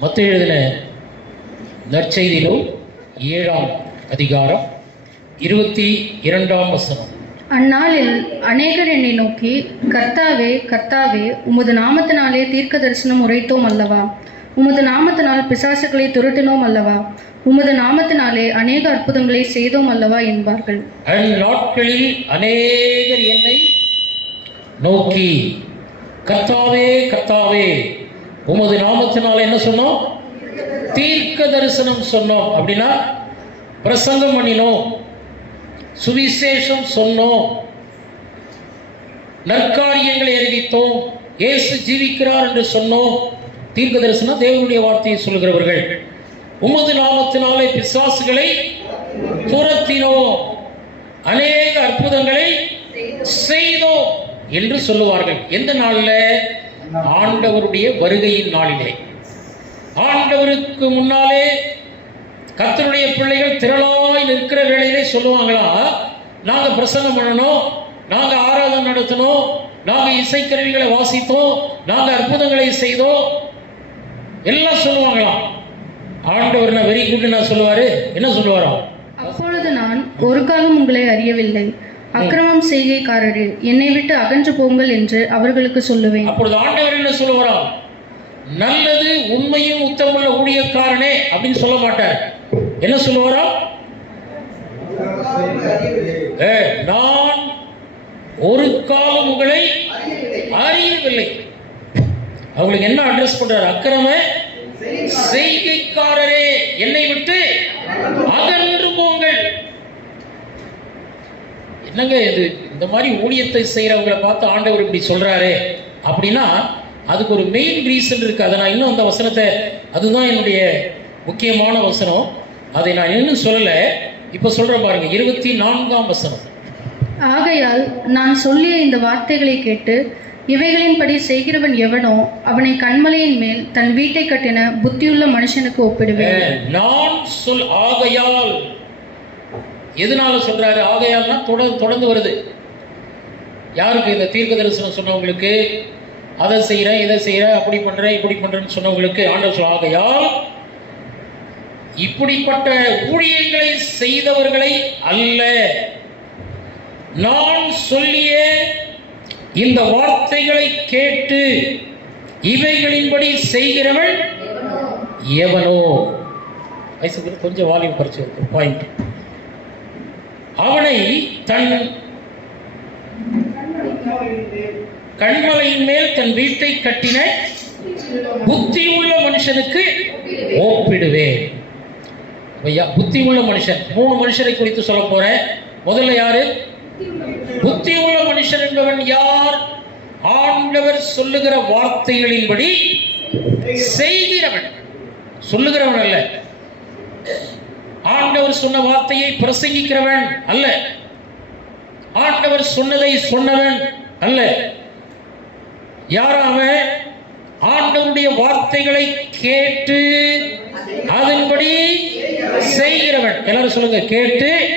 மத்த எழுதின நற்செய்தியிலும் ஏழாம் அதிகாரம் இருபத்தி இரண்டாம் வசனம். அந்நாளில் அநேகர் என்னை நோக்கி கர்த்தாவே கர்த்தாவே உமது நாமத்தினாலே தீர்க்க தரிசனம் உரைத்தோம் அல்லவா? உமது நாமத்தினால் பிசாசுகளை துரட்டினோம் அல்லவா? உமது நாமத்தினாலே அநேக அற்புதங்களை செய்தோம் அல்லவா? என்பார்கள். அந்நாட்களில் அநேகர் என்னை நோக்கி கர்த்தாவே கர்த்தாவே உமது நாமத்தினால் என்ன சொன்னோம்? தீர்க்க தரிசனம் சொன்னோம். அப்படின்னா பிரசங்கம் பண்ணினோம். சுவிசேஷம் சொன்னோம். நற்காரியங்களை அறிவித்தோம். இயேசு ஜீவிக்கிறார் என்று சொன்னோம். தீர்க்க தரிசனம் தேவனுடைய வார்த்தையை சொல்கிறவர்கள் உமது நாமத்தினாலே பிசாசுகளை துரத்தினோம். அநேக அற்புதங்களை செய்தோம் என்று சொல்லுவார்கள். எந்த நாளில்? ஆண்டவருடைய வருகையின் நாளிலே. ஆண்டவருக்கு முன்னாலே கத்தருடைய பிள்ளைகள் திரளாய் நிற்கிற வேளையிலே சொல்லுவாங்களா நாங்க பிரசங்கம் பண்ணணும் நாங்க ஆராதனை நடத்தணும் நாங்க இசைக்கருவிகளை வாசித்தோம் நாங்க அற்புதங்களை செய்தோம். எல்லாம் சொல்லுவாங்களாம் ஆண்டவர் நான் வெரி நான் சொல்லுவாரு? என்ன சொல்லுவாராம் அப்பொழுது நான் ஒரு காலம் உங்களை அறியவில்லை. அக்கிரமம் செய்கைக்காரரே என்னை விட்டு அகன்று போங்கள் என்று அவர்களுக்கு சொல்லுவேன். அப்பொழுது ஆண்டவர் என்ன சொல்லுவாராம் நல்லது உண்மையும் உத்தமுள்ள ஊழியக்காரனே அப்படின்னு சொல்ல மாட்டார். என்ன சொல்லுவாராம் நான் ஒரு காலம் உங்களை அறியவில்லை. அவங்களுக்கு என்ன அட்ரஸ் பண்றாரு? அக்கிரம செய்கைக்காரரே என்னை விட்டு அகன்று போங்கள் என்னங்க இது? இந்த மாதிரி ஊழியத்தை செய்கிறவங்களை பார்த்து ஆண்டவர் இப்படி சொல்றாரு. அப்படின்னா அதுக்கு ஒரு மெயின் ரீசன் இருக்கு. அதை நான் இன்னும் அந்த வசனத்தை அதுதான் என்னுடைய முக்கியமான வசனம். அதை நான் இன்னும் சொல்லலை. இப்போ சொல்றேன் பாருங்க இருபத்தி நான்காம் வசனம். ஆகையால் நான் சொல்லிய இந்த வார்த்தைகளை கேட்டு இவைகளின்படி செய்கிறவன் எவனோ அவனை கண்மலையின் மேல் தன் வீட்டை கட்டின புத்தியுள்ள மனுஷனுக்கு ஒப்பிடுவேன். நான் சொல் ஆகையால். எதனால சொல்றாரு? ஆகையால்னா தொடர் தொடர்ந்து வருது. யாருக்கு இந்த தீர்க்க தரிசனம் சொன்னவங்களுக்கு? அதை செய்கிறேன் இதை செய்கிறேன் அப்படி பண்ணுறேன் இப்படி பண்ணுறேன்னு சொன்னவங்களுக்கு ஆண்டவர் சொல்ல ஆகையால் இப்படிப்பட்ட ஊழியங்களை செய்தவர்களை அல்ல. நான் சொல்லிய இந்த வார்த்தைகளை கேட்டு இவைகளின்படி செய்கிறவன் எவனோ? வயசுக்கு கொஞ்சம் வால்யூம் குறைச்சி பாயிண்ட் அவனை தன் கண்மலையின் மேல் தன் வீட்டை கட்டின புத்தி உள்ள மனுஷனுக்கு ஒப்பிடுவேன். ஐயா புத்தி உள்ள மனுஷன். மூணு மனுஷரை குறித்து சொல்ல போறேன் முதல்ல யாரு? புத்தி உள்ள மனுஷன் என்பவன் யார்? ஆண்டவர் சொல்லுகிற வார்த்தைகளின்படி செய்கிறவன். சொல்லுகிறவன் அல்ல. ஆண்டவர் சொன்ன வார்த்தையை பிரசங்கிக்கிறவன் அல்ல. ஆண்டவர் சொன்னதை சொன்னவன் அல்ல. யார் அவன் ஆண்டவருடைய வார்த்தைகளை கேட்டு அதன்படி செய்கிறவன். எல்லாரும் சொல்லுங்க கேட்டு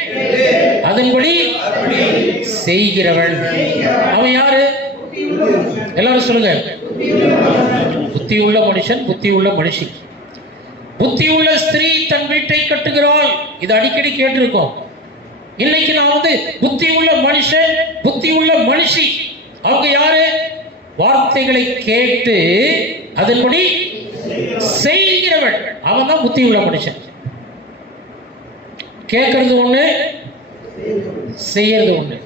அதன்படி செய்கிறவன். அவன் யாரு? எல்லாரும் சொல்லுங்க. புத்தி உள்ள மனுஷன் புத்தி உள்ள மனுஷி. புத்தியுள்ள ஸ்திரீ தன் வீட்டை கட்டுகிறாள். இது அடிக்கடி கேட்டிருக்கோம். இன்னைக்கு நான் வந்து புத்தி உள்ள மனுஷன் புத்தி உள்ள மனுஷி. அவங்க யாரு? வார்த்தைகளை கேட்டு அதன்படி செய்கிறவன். அவன் தான் புத்தி உள்ள மனுஷன். கேட்கறது ஒண்ணு செய்யறது ஒண்ணு.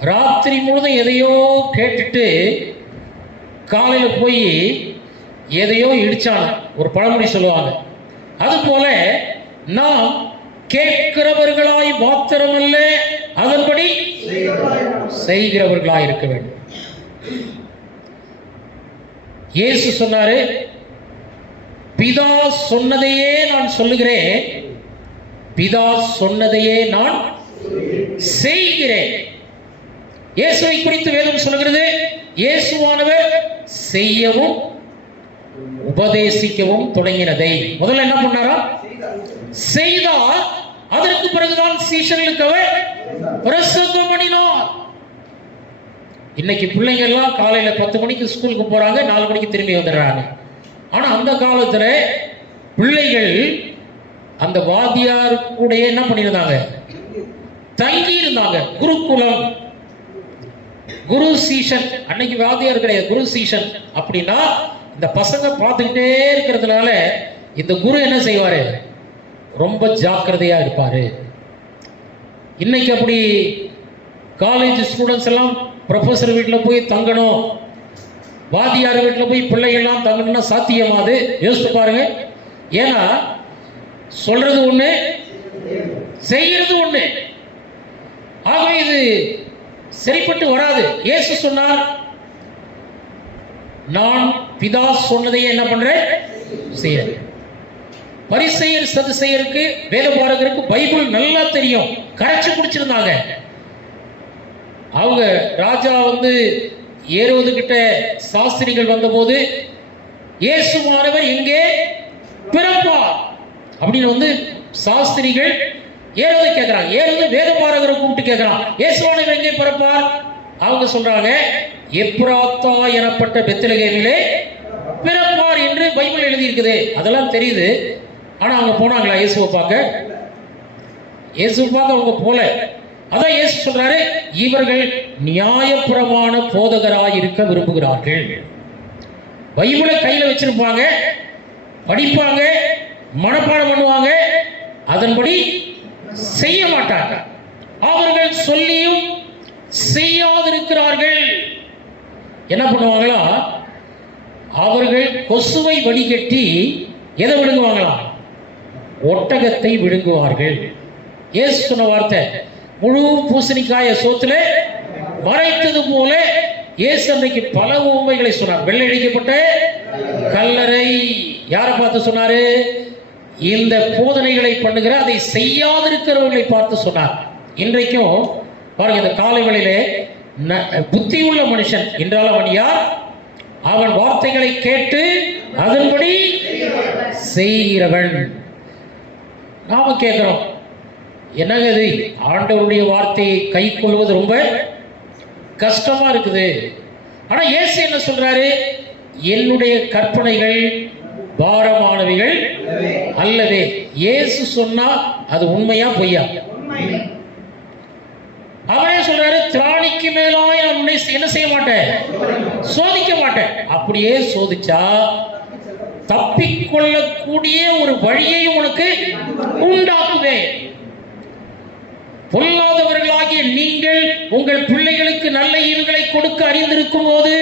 ராத்திரி முழுதும் எதையோ கேட்டுட்டு காலையில போய் எதையோ இடிச்சான்? ஒரு பழமொழி சொல்லுவாங்க. அது போல நாம் கேட்கிறவர்களாய் மாத்திரமல்ல அதன்படி செய்கிறவர்களாய் இருக்க வேண்டும். இயேசு சொன்னாரு பிதா சொன்னதையே நான் சொல்லுகிறேன். பிதா சொன்னதையே நான் செய்கிறேன். இயேசுவை குறித்து வேதம் சொல்லுகிறது இயேசுவானவர் செய்யவும் உபதேசிக்கவும் தொடங்கினதை. முதல்ல என்ன பண்ணாரா? செய்தார். அதற்கு பிறகுதான் சீசர்களுக்கு அவர் பிரசங்கம் பண்ணினார் இன்னைக்கு பிள்ளைங்க எல்லாம் காலையில பத்து மணிக்கு ஸ்கூலுக்கு போறாங்க நாலு மணிக்கு திரும்பி வந்துடுறாங்க. ஆனா அந்த காலத்துல பிள்ளைகள் அந்த வாத்தியார் கூட என்ன பண்ணியிருந்தாங்க? தங்கி இருந்தாங்க குருகுலம் குரு சீஷன். அன்னைக்கு வாத்தியார் கிடையாது குரு சீஷன். அப்படின்னா இந்த பசங்க பார்த்துக்கிட்டே இருக்கிறதுனால இந்த குரு என்ன செய்வார்? ரொம்ப ஜாக்கிரதையாக இருப்பார். இன்னைக்கு அப்படி காலேஜ் ஸ்டூடெண்ட்ஸ் எல்லாம் ப்ரொஃபஸர் வீட்டில் போய் தங்கணும். வாத்தியார் வீட்டில் போய் பிள்ளைகள்லாம் தங்கணும்னா சாத்தியமாது யோசித்து பாருங்க. ஏன்னா சொல்றது ஒண்ணு செய்யறது ஒண்ணு. ஆகவே இது சரிப்பட்டு வராது. இயேசு சொன்னார் நான் பிதா சொன்னதையே என்ன பண்ற? செய்யறேன் பரிசெயர் சதுசெயருக்கு வேத பாரகருக்கு பைபிள் நல்லா தெரியும். கரைச்சு குடிச்சிருந்தாங்க. அவங்க ராஜா வந்து ஏறுவது கிட்ட சாஸ்திரிகள் வந்தபோது இயேசுமானவர் எங்கே? பிறப்பார் அப்படின்னு வந்து சாஸ்திரிகள் ஏறுவதை கேட்கிறான் ஏறுவது வேத பாரகரை கூப்பிட்டு கேட்கிறான் இயேசுவானவர் எங்கே பிறப்பார்? அவங்க சொல்றாங்க எப்ராத்தா எனப்பட்ட பெத்திலகேமிலே பிறப்பார் என்று பைபிள் எழுதியிருக்குது. அதெல்லாம் தெரியுது. ஆனால் அவங்க போனாங்களா? இயேசுவை பார்க்க? இயேசுவை பார்க்க அவங்க போல. அதான் இயேசு சொல்றாரு இவர்கள் நியாயபுரமான போதகராய் இருக்க விரும்புகிறார்கள். பைபிளை கையில் வச்சிருப்பாங்க படிப்பாங்க மனப்பாடம் பண்ணுவாங்க அதன்படி செய்ய மாட்டாங்க. அவர்கள் சொல்லியும் செய்யாதிருக்கிறார்கள். என்ன பண்ணுவாங்களா? அவர்கள் கொசுவை வடிகட்டி எதை விழுங்குவாங்களா ஒட்டகத்தை விழுங்குவார்கள் ஏசு சொன்ன வார்த்தை முழு பூசணிக்காய சோத்துல மறைத்தது போல இயேசு அன்றைக்கு பல உண்மைகளை சொன்னார். வெள்ளடிக்கப்பட்ட கல்லறை. யாரை பார்த்து சொன்னாரு? இந்த போதனைகளை பண்ணுகிற அதை செய்யாதிருக்கிறவர்களை பார்த்து சொன்னார். இன்றைக்கும் பாருங்க இந்த காலை வேளையிலே ந- புத்தி உள்ள மனுஷன் என்றால் அவன் யார்? அவன் வார்த்தைகளை கேட்டு அதன்படி செய்கிறவன். நாம கேட்கிறோம் என்னங்க இது? ஆண்டவருடைய வார்த்தையை கை கொள்வது ரொம்ப கஷ்டமா இருக்குது. ஆனா இயேசு என்ன சொல்றாரு? என்னுடைய கற்பனைகள் பாரமானவைகள் அல்லது இயேசு சொன்னா அது உண்மையா பொய்யா? திராணிக்கு மேலாய் நான் உன்னை என்ன செய்ய மாட்டேன்? சோதிக்க மாட்டேன். அப்படியே சோதிச்சா தப்பிக்கொள்ளக்கூடிய ஒரு வழியை உனக்கு உண்டாக்குவேன். பொல்லாதவர்களாகிய நீங்கள் உங்கள் பிள்ளைகளுக்கு நல்ல ஈவுகளை கொடுக்க அறிந்திருக்கும் போது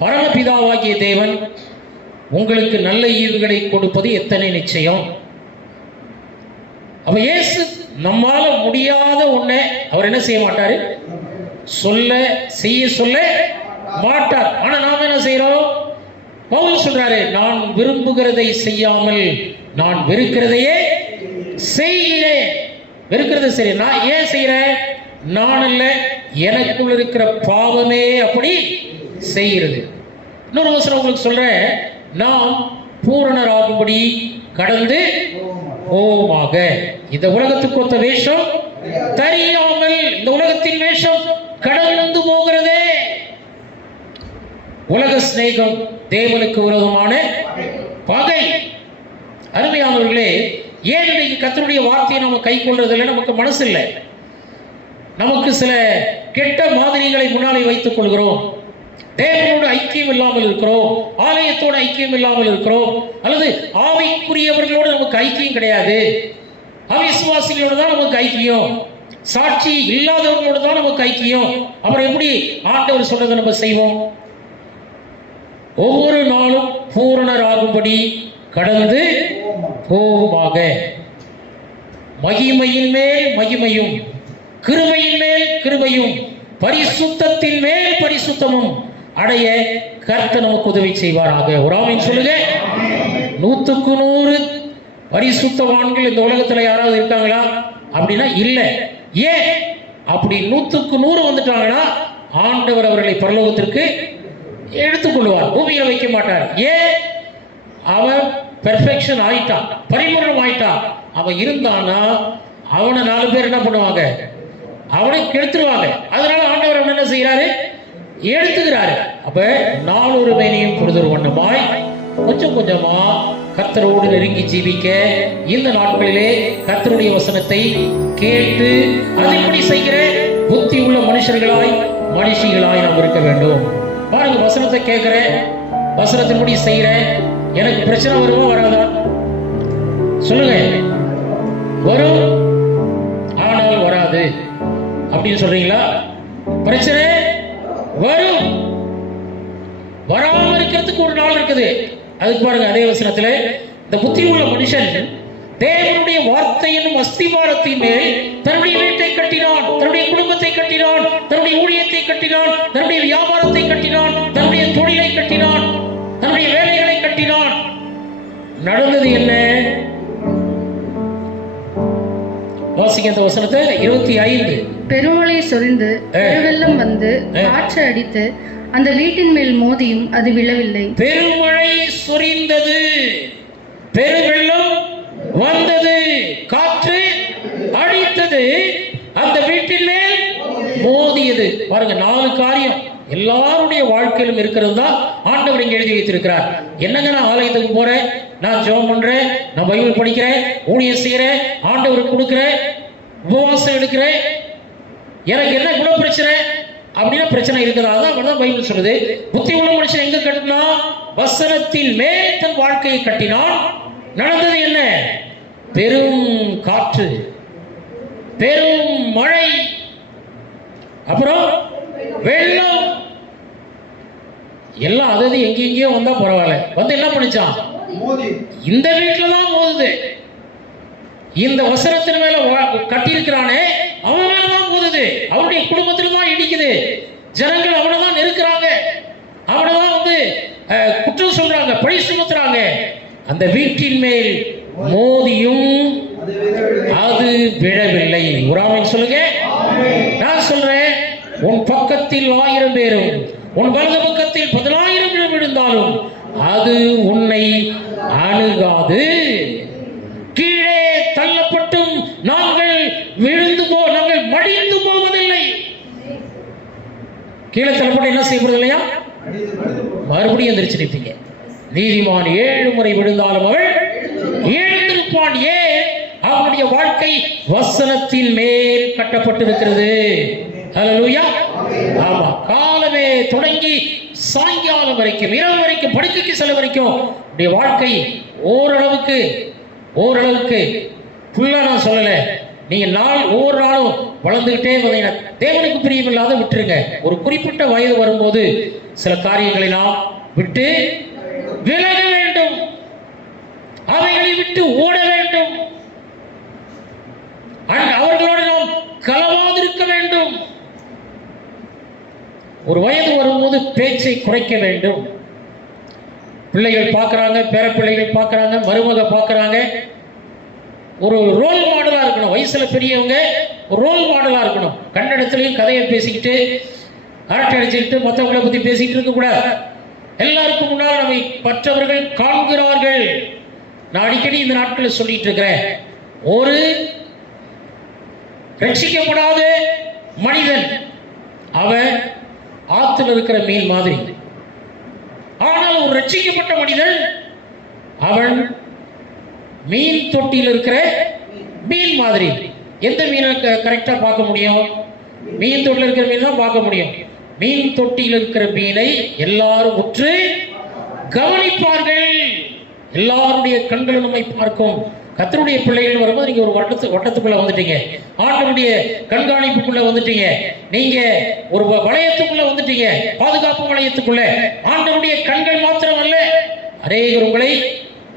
பரமபிதாவாகிய தேவன் உங்களுக்கு நல்ல ஈவுகளை கொடுப்பது எத்தனை நிச்சயம்? அவ இயேசு நம்மால முடியாத ஒண்ணை அவர் என்ன செய்ய மாட்டாரு? சொல்ல செய்ய சொல்ல மாட்டார். ஆனா நாம என்ன செய்யறோம் பவுல் சொல்றாரு நான் விரும்புகிறதை செய்யாமல் நான் வெறுக்கிறதையே செய்கிறேன். வெறுக்கிறது சரி. நான் ஏன் செய்யறேன் நான் அல்ல எனக்குள் இருக்கிற பாவமே அப்படி செய்கிறது. இன்னொரு வசனம் உங்களுக்கு சொல்றேன். நாம் பூரணராகும்படி கடந்து போமாக இந்த உலகத்துக்கு ஒத்த வேஷம்? தெரியாமல் இந்த உலகத்தின் வேஷம் கடந்து போகிறதே. உலக சிநேகம் தேவனுக்கு விரோதமான பகை. அருமையானவர்களே ஏன் இன்னைக்கு கத்தனுடைய வார்த்தையை நம்ம கை கொள்றதில்லை? நமக்கு மனசு இல்லை நமக்கு சில கெட்ட மாதிரிகளை முன்னாலே வைத்துக் கொள்கிறோம். தேவனோடு ஐக்கியம் இல்லாமல் இருக்கிறோம் ஆலயத்தோடு ஐக்கியம் இல்லாமல் இருக்கிறோம் அல்லது ஆவைக்குரியவர்களோடு நமக்கு ஐக்கியம் கிடையாது. அவிசுவாசிகளோடு தான் நமக்கு ஐக்கியம். சாட்சி இல்லாதவர்களோடு தான் நமக்கு ஐக்கியம். அப்புறம் எப்படி ஆண்டவர் சொன்னதை நம்ம செய்வோம்? ஒவ்வொரு நாளும் பூரணராகும்படி கடந்து போகுமாக. மகிமையின் மேல் மகிமையும் கிருமையின் மேல் கிருமையும் பரிசுத்தத்தின் மேல் பரிசுத்தமும். அடைய கர்த்த நமக்கு உதவி செய்வாராக. உராமின் சொல்லுங்க. நூத்துக்கு நூறு பரிசுத்தவான்கள் இந்த உலகத்துல யாராவது இருக்காங்களா? அப்படின்னா இல்லை. ஏன்? அப்படி நூத்துக்கு நூறு வந்துட்டாங்கன்னா ஆண்டவர் அவர்களை பரலோகத்திற்கு எடுத்துக்கொள்வார். பூமியில வைக்க மாட்டார். ஏன்? அவன் பெர்ஃபெக்ஷன் ஆயிட்டான். பரிபூர்ணம் ஆயிட்டான். அவன் இருந்தான்னா அவனை நாலு பேர் என்ன பண்ணுவாங்க? அவனை கெடுத்துருவாங்க. அதனால ஆண்டவர் என்ன செய்யறாரு எடுத்துக்கிறாரு அப்ப நானூறு மேனியும் பொழுதொரு ஒண்ணுமாய் கொஞ்சம் கொஞ்சமா கத்தரோடு நெருங்கி ஜீவிக்க இந்த நாட்களிலே கத்தருடைய வசனத்தை கேட்டு அதன்படி செய்கிற புத்தி உள்ள மனுஷர்களாய் மனுஷிகளாய் நாம் இருக்க வேண்டும். பாருங்க வசனத்தை கேட்கிறேன் வசனத்தின்படி செய்கிறேன் எனக்கு பிரச்சனை வருமா வராதா? சொல்லுங்க. வரும் ஆனால் வராது. அப்படின்னு சொல்றீங்களா? பிரச்சனை வரும். வராம இருக்கிறதுக்கு ஒரு நாள் இருக்குது. அதுக்கு பாருங்க அதே வசனத்துல இந்த புத்தி உள்ள மனுஷன் தேவனுடைய வார்த்தை அஸ்திவாரத்தின் மேல் தன்னுடைய வீட்டை கட்டினான் தன்னுடைய குடும்பத்தை கட்டினான் தன்னுடைய ஊழியத்தை கட்டினான் தன்னுடைய வியாபாரத்தை கட்டினான் தன்னுடைய தொழிலை கட்டினான் தன்னுடைய வேலைகளை கட்டினான். நடந்தது என்ன? வாசிக்க இந்த வசனத்தை இருபத்தி ஐந்து. பெருமழை சொரிந்து பெருவெள்ளம் வந்து காற்று அடித்து அந்த வீட்டின் மேல் மோதியும் அது விழவில்லை. பெருமழை சொரிந்தது. பெருவெள்ளம் வந்தது. காற்று அடித்தது. அந்த வீட்டின் மேல் மோதியது. பாருங்க நாலு காரியம். எல்லாருடைய வாழ்க்கையிலும் இருக்கிறது தான் ஆண்டவர் இங்க எழுதி வைத்திருக்கிறார். என்னங்க நான் ஆலயத்துக்கு போறேன்? நான் ஜெபம் பண்றேன்? நான் பைபிள் படிக்கிறேன்? ஊழியம் செய்யறேன்? ஆண்டவருக்கு கொடுக்கிறேன்? உபவாசம் எடுக்கிறேன்? எனக்கு என்ன குண பிரச்சனை? அப்படின்னா பிரச்சனை இருக்குதா அதான் தான் பைபிள் சொல்லுது. புத்தி உள்ள மனுஷன் எங்க கட்டினா? வசனத்தின் மேல் தன் வாழ்க்கையை கட்டினான். நடந்தது என்ன? பெரும் காற்று பெரும் மழை அப்புறம் வெள்ளம். எல்லாம் அதாவது எங்கெங்கேயோ வந்தா பரவாயில்ல. வந்து என்ன பண்ணுச்சான்? இந்த வீட்டுல தான் மோதுது. இந்த வசனத்தின் மேல கட்டியிருக்கிறானே அவன் மேலதான் போகுது. அவனுடைய குடும்பத்திலும் தான் இடிக்குது. ஜனங்கள் அவனை தான் நெருக்கிறாங்க. அவனை தான் வந்து குற்றம் சொல்றாங்க பழி சுமத்துறாங்க அந்த வீட்டின் மேல் மோதியும் அது விழவில்லை. உறாமல் சொல்லுங்க. நான் சொல்றேன் உன் பக்கத்தில் ஆயிரம் பேரும் உன் வலது பக்கத்தில் பதினாயிரம் பேரும் விழுந்தாலும் அது உன்னை அணுகாது கீழே தள்ளப்பட்டும் நாங்கள் விழுந்து போ நாங்கள் மடிந்து போவதில்லை கீழே தள்ளப்பட்டு என்ன செய்யப்படுது இல்லையா? மறுபடியும் எந்திரிச்சு நிற்பீங்க. நீதிமான் ஏழு முறை விழுந்தாலும் அவள் எழுந்திருப்பான் ஏன் அவனுடைய வாழ்க்கை வசனத்தின் மேல் கட்டப்பட்டிருக்கிறது. ஹalleluya ஆமா காலமே தொடங்கி சாயங்காலம் வரைக்கும் இரவு வரைக்கும் படுக்கைக்கு செல்ல வரைக்கும் வாழ்க்கை ஓரளவுக்கு ஓரளவுக்கு ஃபுல்லா நான் சொல்லலை. நீங்கள் நாள் ஒவ்வொரு நாளும் வளர்ந்துகிட்டே வந்தீங்கன்னா தேவனுக்கு பிரியமில்லாத விட்டுருங்க. ஒரு குறிப்பிட்ட வயது வரும்போது சில காரியங்களை நாம் விட்டு விலக வேண்டும். அவைகளை விட்டு ஓட வேண்டும். அவர்களோடு நாம் கலவாதிருக்க வேண்டும். ஒரு வயது வரும்போது பேச்சை குறைக்க வேண்டும். பிள்ளைகள் பார்க்குறாங்க பேர பிள்ளைகள் மருமக பார்க்குறாங்க. ஒரு ரோல் மாடலாக இருக்கணும். வயசில் பெரியவங்க ஒரு ரோல் மாடலாக இருக்கணும். கன்னடத்துலயும் கதையை பேசிக்கிட்டு அரட்டை அடிச்சுக்கிட்டு மற்றவங்களை பற்றி பேசிக்கிட்டு இருக்கக்கூடாது எல்லாருக்கும் முன்னால் நம்மை மற்றவர்கள் காண்கிறார்கள். நான் அடிக்கடி இந்த நாட்களில் சொல்லிட்டு இருக்கிறேன். ஒரு ரட்சிக்கப்படாத மனிதன் அவன் ஆற்றுல இருக்கிற மீன் மாதிரி. ஆனால் ஒரு ரட்சிக்கப்பட்ட மனிதன் அவன் மீன் தொட்டியில் இருக்கிற மீன் மாதிரி. எந்த மீனை கரெக்டாக பார்க்க முடியும்? மீன் தொட்டியில் இருக்கிற மீன் தான் பார்க்க முடியும். மீன் தொட்டியில் இருக்கிற மீனை எல்லாரும் உற்று கவனிப்பார்கள். எல்லாருடைய கண்களும் நம்மை பார்க்கும். கத்தருடைய பிள்ளைகள் வரும்போது நீங்க ஒரு வட்டத்து வட்டத்துக்குள்ள வந்துட்டீங்க. ஆண்டனுடைய கண்காணிப்புக்குள்ள வந்துட்டீங்க. நீங்க ஒரு வ- வளையத்துக்குள்ள வந்துட்டீங்க. பாதுகாப்பு வளையத்துக்குள்ள. ஆண்டனுடைய கண்கள் மாத்திரம் அல்ல அநேகர் உங்களை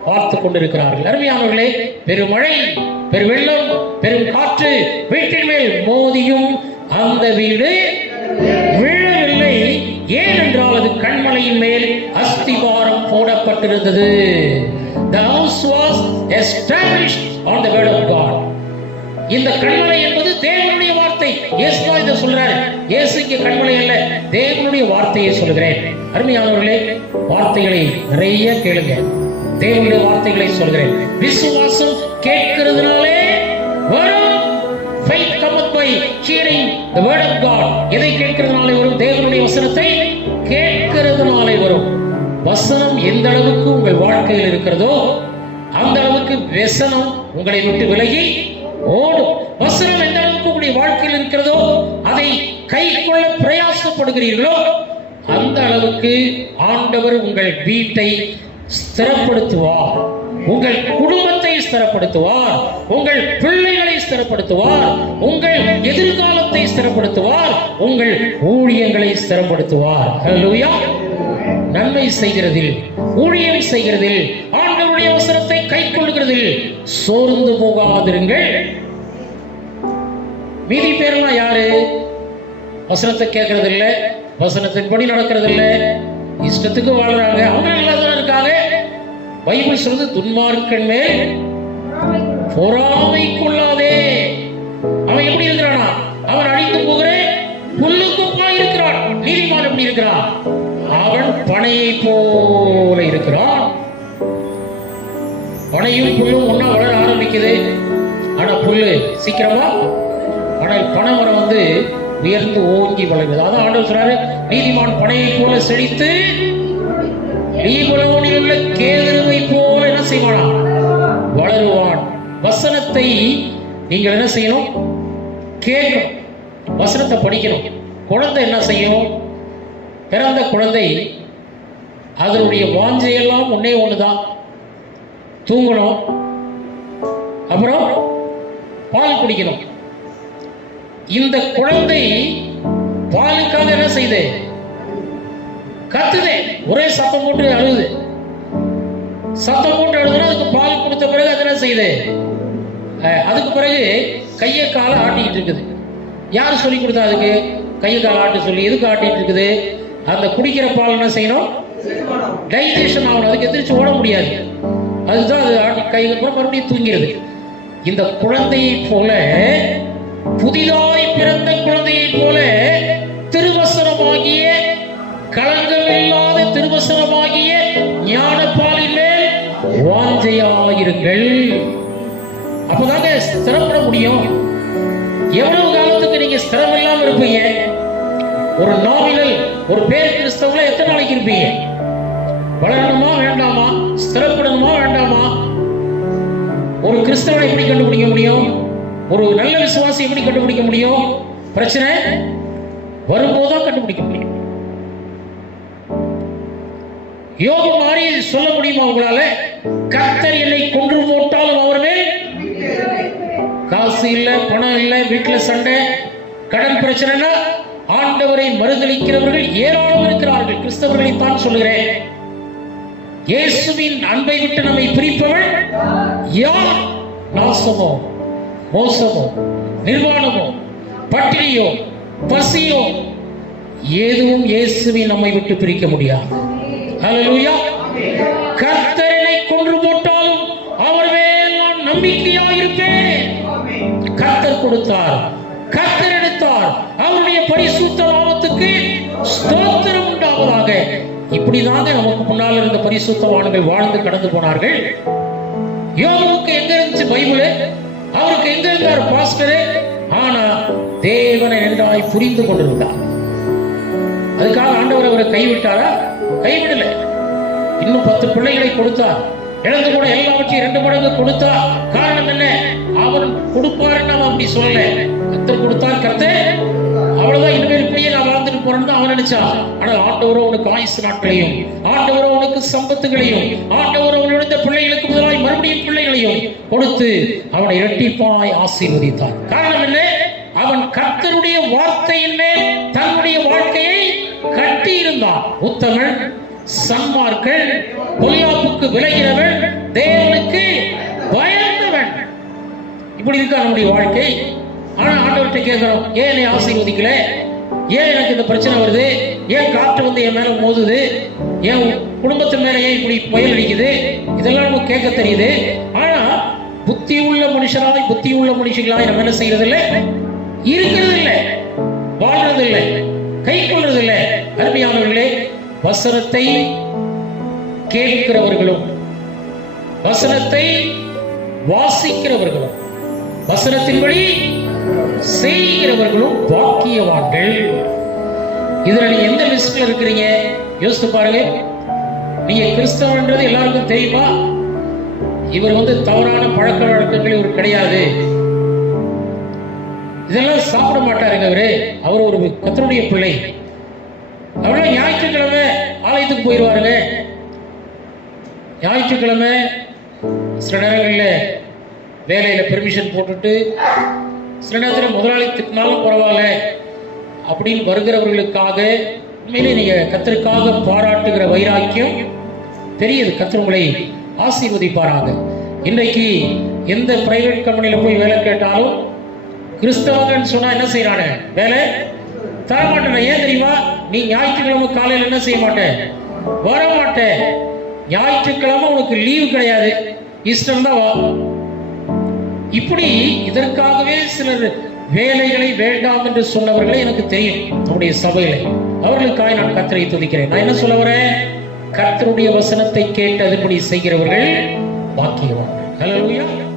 பார்த்து கொண்டிருக்கிறார்கள். அருமையானவர்களே பெருமழை பெருவெள்ளம் பெரும் காற்று வீட்டின் மேல் மோதியும் அந்த வீடு விழவில்லை. ஏனென்றால் அது கண்மலையின் மேல் அஸ்திவாரம் போடப்பட்டிருந்தது. The house was established on the word of God. இந்த கண்மலை என்பது தேவனுடைய வார்த்தை. இயேசுவா இதை சொல்றாரு. இயேசு இங்க கண்மலை அல்ல தேவனுடைய வார்த்தையை சொல்கிறேன் அருமையானவர்களே வார்த்தைகளை நிறைய கேளுங்க. தேவனுடைய வார்த்தைகளை சொல்கிறேன். விசுவாசம் கேட்கிறதுனாலே வரும். Faith cometh by hearing the word of God. எதை கேட்கிறதுனாலே வரும்? தேவனுடைய வசனத்தை கேட்கிறதுனாலே வரும். வசனம் எந்த அளவுக்கு உங்கள் வாழ்க்கையில் இருக்கிறதோ அந்த அளவுக்கு வசனம் உங்களை விட்டு விலகி ஓடும். வசனம் எந்த அளவுக்கு உங்களுடைய வாழ்க்கையில் இருக்கிறதோ அதை கை கொள்ள பிரயாசப்படுகிறீர்களோ அந்த அளவுக்கு ஆண்டவர் உங்கள் வீட்டை ஸ்திரப்படுத்துவார். உங்கள் குடும்பத்தை ஸ்திரப்படுத்துவார். உங்கள் பிள்ளைகளை ஸ்திரப்படுத்துவார். உங்கள் எதிர்காலத்தை ஸ்திரப்படுத்துவார். உங்கள் ஊழியங்களை ஸ்திரப்படுத்துவார். நன்மை செய்கிறதில் ஊழியம் செய்கிறதில் ஆண்டவருடைய அவசரத்தை கை கொள்கிறதில் சோர்ந்து போகாதிருங்கள். மீதி பேரெல்லாம் யாரு? வசனத்தை கேட்கறது இல்ல வசனத்தின்படி நடக்கிறது இஷ்டத்துக்கு வாழ்றாங்க. அவங்க நல்லா பைபிள் சொல்றது துன்மார்க்கன் மேல் பொறாமை அவன் எப்படி இருக்கிறானா? அவன் அழிந்து போகிறேன் புல்லுக்குப்பாய் இருக்கிறான். நீதிமான் எப்படி இருக்கிறான்? அவன் பனையை போல இருக்கிறான். பனையும் புல்லும் ஒண்ணா வளர ஆரம்பிக்குது. ஆனா புல்லு சீக்கிரமா ஆனால் பனைமரம் வந்து உயர்ந்து ஓங்கி வளருது. அதான் ஆண்டவர் சொல்றாரு நீதிமான் பனையை போல செழித்து லீபனோனில் உள்ள கேதுருவை போல என்ன செய்வான்? வளருவான். வசனத்தை நீங்கள் என்ன செய்யணும்? கேட்கணும். வசனத்தை படிக்கணும். குழந்தை என்ன செய்யும்? பிறந்த குழந்தை அதனுடைய வாஞ்சையெல்லாம் ஒன்னே ஒண்ணுதான். தூங்கணும். அப்புறம் பால் குடிக்கணும். இந்த குழந்தை பாலுக்காக என்ன செய்யுது கத்துதே. ஒரே சத்தம் போட்டு அழுது சத்தம் போட்டு அழுதுனா அதுக்கு பால் கொடுத்த பிறகு அது என்ன செய்யுது? அதுக்கு பிறகு கையை காலை ஆட்டிக்கிட்டு இருக்குது. யார் சொல்லி கொடுத்தா அதுக்கு? கையை காலை ஆட்ட சொல்லி எதுக்கு ஆட்டிட்டு இருக்குது? அந்த குடிக்கிற பால் என்ன செய்யணும்? டைஜஷன் ஆகணும். அதுக்கு எந்திரிச்சு ஓட முடியாது. அதுதான் அது ஆட்டி கை கூட மறுபடியும் தூங்கிறது இந்த குழந்தையை போல புதிதாய் பிறந்த குழந்தையை போல திருவசனமாகிய களங்கமில்லாத திருவசனமாகிய ஞானப்பாலின் மேல் வாஞ்சையாயிருங்கள். அப்பதாங்க ஸ்திரப்பட முடியும். எவ்வளவு காலத்துக்கு நீங்க ஸ்திரம் இல்லாம இருப்பீங்க? ஒரு நாமினல் ஒரு பேர் கிறிஸ்தவங்கள எத்தனை நாளைக்கு இருப்பீங்க? வளரணுமா வேண்டாமா? ஸ்திரப்படணுமா வேண்டாமா? ஒரு கிறிஸ்தவனை எப்படி கண்டுபிடிக்க முடியும்? ஒரு நல்ல விசுவாசி எப்படி கண்டுபிடிக்க முடியும்? பிரச்சனை வரும்போதுதான் கண்டுபிடிக்க யோபு மாதிரி சொல்ல முடியுமா உங்களால? கர்த்தர் என்னை கொன்று போட்டாலும் அவர் மேல் காசு இல்ல பணம் இல்ல வீட்டுல சண்டை கடன் பிரச்சனைனா ஆண்டவரை மறுதளிக்கிறவர்கள் ஏராளம் இருக்கிறார்கள். கிறிஸ்தவர்களை தான் சொல்லுகிறேன். இயேசுவின் அன்பை விட்டு நம்மை பிரிப்பவள் யார்? நாசமோ மோசமோ நிர்வாணமோ பட்டினியோ பசியோ எதுவும் இயேசுவின் நம்மை விட்டு பிரிக்க முடியாது. கர்த்தரனை கொன்று போட்டாலும் அவர் மேல் நான் நம்பிக்கையா இருப்பேன் கர்த்தர் கொடுத்தார். கர்த்தர் எடுத்தார். அவருடைய பரிசுத்த நாமத்துக்கு ஸ்தோத்திரம் உண்டாவதாக. இப்படிதாங்க நமக்கு முன்னால் இருந்த பரிசுத்தவான்கள் வாழ்ந்து கடந்து போனார்கள். யோபுக்கு எங்க இருந்துச்சு பைபிள்? அவருக்கு எங்க இருந்தார் பாஸ்டர்? ஆனா தேவனை நன்றாய் புரிந்து கொண்டிருந்தார். அதுக்காக ஆண்டவர் அவரை கைவிட்டாரா? கைவிடல. இன்னும் பத்து பிள்ளைகளை கொடுத்தார் இழந்து கூட எல்லாவற்றையும் ரெண்டு மடங்கு கொடுத்தா காரணம் என்ன? அவர் கொடுப்பாருன்னு அவன் அப்படி சொல்லல. கத்தர் கொடுத்தார் கத்தே அவ்வளவுதான் இனிமேல் இப்படியே நான் வாழ்ந்துட்டு போறேன்னு அவன் நினைச்சான். ஆனால் ஆண்டவரோ உனக்கு ஆயுசு நாட்களையும் ஆண்டவரோ உனக்கு சம்பத்துகளையும் ஆண்டவரோ உன்னுடைய பிள்ளைகளுக்கு முதலாய் மறுபடியும் பிள்ளைகளையும் கொடுத்து அவனை இரட்டிப்பாய் ஆசீர்வதித்தார். காரணம் என்ன? அவன் கர்த்தருடைய வார்த்தையின் மேல் தன்னுடைய வாழ்க்கையை கட்டி இருந்தான் உத்தமன் சம்மார்கள் பொல்லாப்புக்கு விளைகிறவன் தேவனுக்கு பயந்தவன். இப்படி இருக்கா நம்முடைய வாழ்க்கை. ஆனா ஆண்டவர்கிட்ட கேட்கிறோம் ஏன் என்னை ஆசீர்வதிக்கல? ஏன் எனக்கு இந்த பிரச்சனை வருது? ஏன் காற்று வந்து என் மேல மோதுது? ஏன் குடும்பத்து மேல ஏன் இப்படி புயல் அடிக்குது? இதெல்லாம் நமக்கு கேட்க தெரியுது. ஆனா புத்தி உள்ள மனுஷராய் புத்தி உள்ள மனுஷங்களாய் நம்ம என்ன செய்யறது இல்லை இருக்கிறது இல்லை வாழ்றது இல்லை கை கொள்றது இல்லை அருமையானவர்களே வசனத்தை கேட்கிறவர்களும் வசனத்தை வாசிக்கிறவர்களும் வசனத்தின்படி செய்கிறவர்களும் பாக்கியவான்கள் இதுல நீங்க எந்த லிஸ்ட்ல இருக்கிறீங்க? யோசித்து பாருங்க. நீங்க கிறிஸ்தவன்றது எல்லாருக்கும் தெரியுமா? இவர் வந்து தவறான பழக்க வழக்கங்கள் இவர் கிடையாது. இதெல்லாம் சாப்பிட மாட்டாருங்க அவரு. அவர் ஒரு கத்தனுடைய பிள்ளை. அவரெல்லாம் ஞாயிற்றுக்கிழமை ஆலயத்துக்கு போயிடுவாருங்க ஞாயிற்றுக்கிழமை சில நேரங்களில் வேலையில் பெர்மிஷன் போட்டுட்டு சில நேரத்தில் முதலாளி திட்டினாலும் பரவாயில்ல அப்படின்னு வருகிறவர்களுக்காக உண்மையிலே நீங்கள் கத்தருக்காக பாராட்டுகிற வைராக்கியம் தெரியுது கத்தர் உங்களை ஆசீர்வதிப்பாராங்க இன்றைக்கு எந்த பிரைவேட் கம்பெனியில் போய் வேலை கேட்டாலும் கிறிஸ்தவங்கன்னு சொன்னால் என்ன செய்கிறானே வேலை தரமாட்டேன் ஏன் தெரியுமா? நீ ஞாயிற்றுக்கிழமை காலையில் என்ன செய்ய மாட்டேன் வர மாட்டேன் ஞாயிற்றுக்கிழமை உனக்கு லீவு கிடையாது. இஷ்டம் தான் வா. இப்படி இதற்காகவே சிலர் வேலைகளை வேண்டாம் என்று சொன்னவர்களை எனக்கு தெரியும் நம்முடைய சபையில. அவர்களுக்காக நான் கத்தரை துதிக்கிறேன். நான் என்ன சொல்ல வரேன்? கர்த்தருடைய வசனத்தை கேட்டு அதுபடி செய்கிறவர்கள் பாக்கியவான்கள்.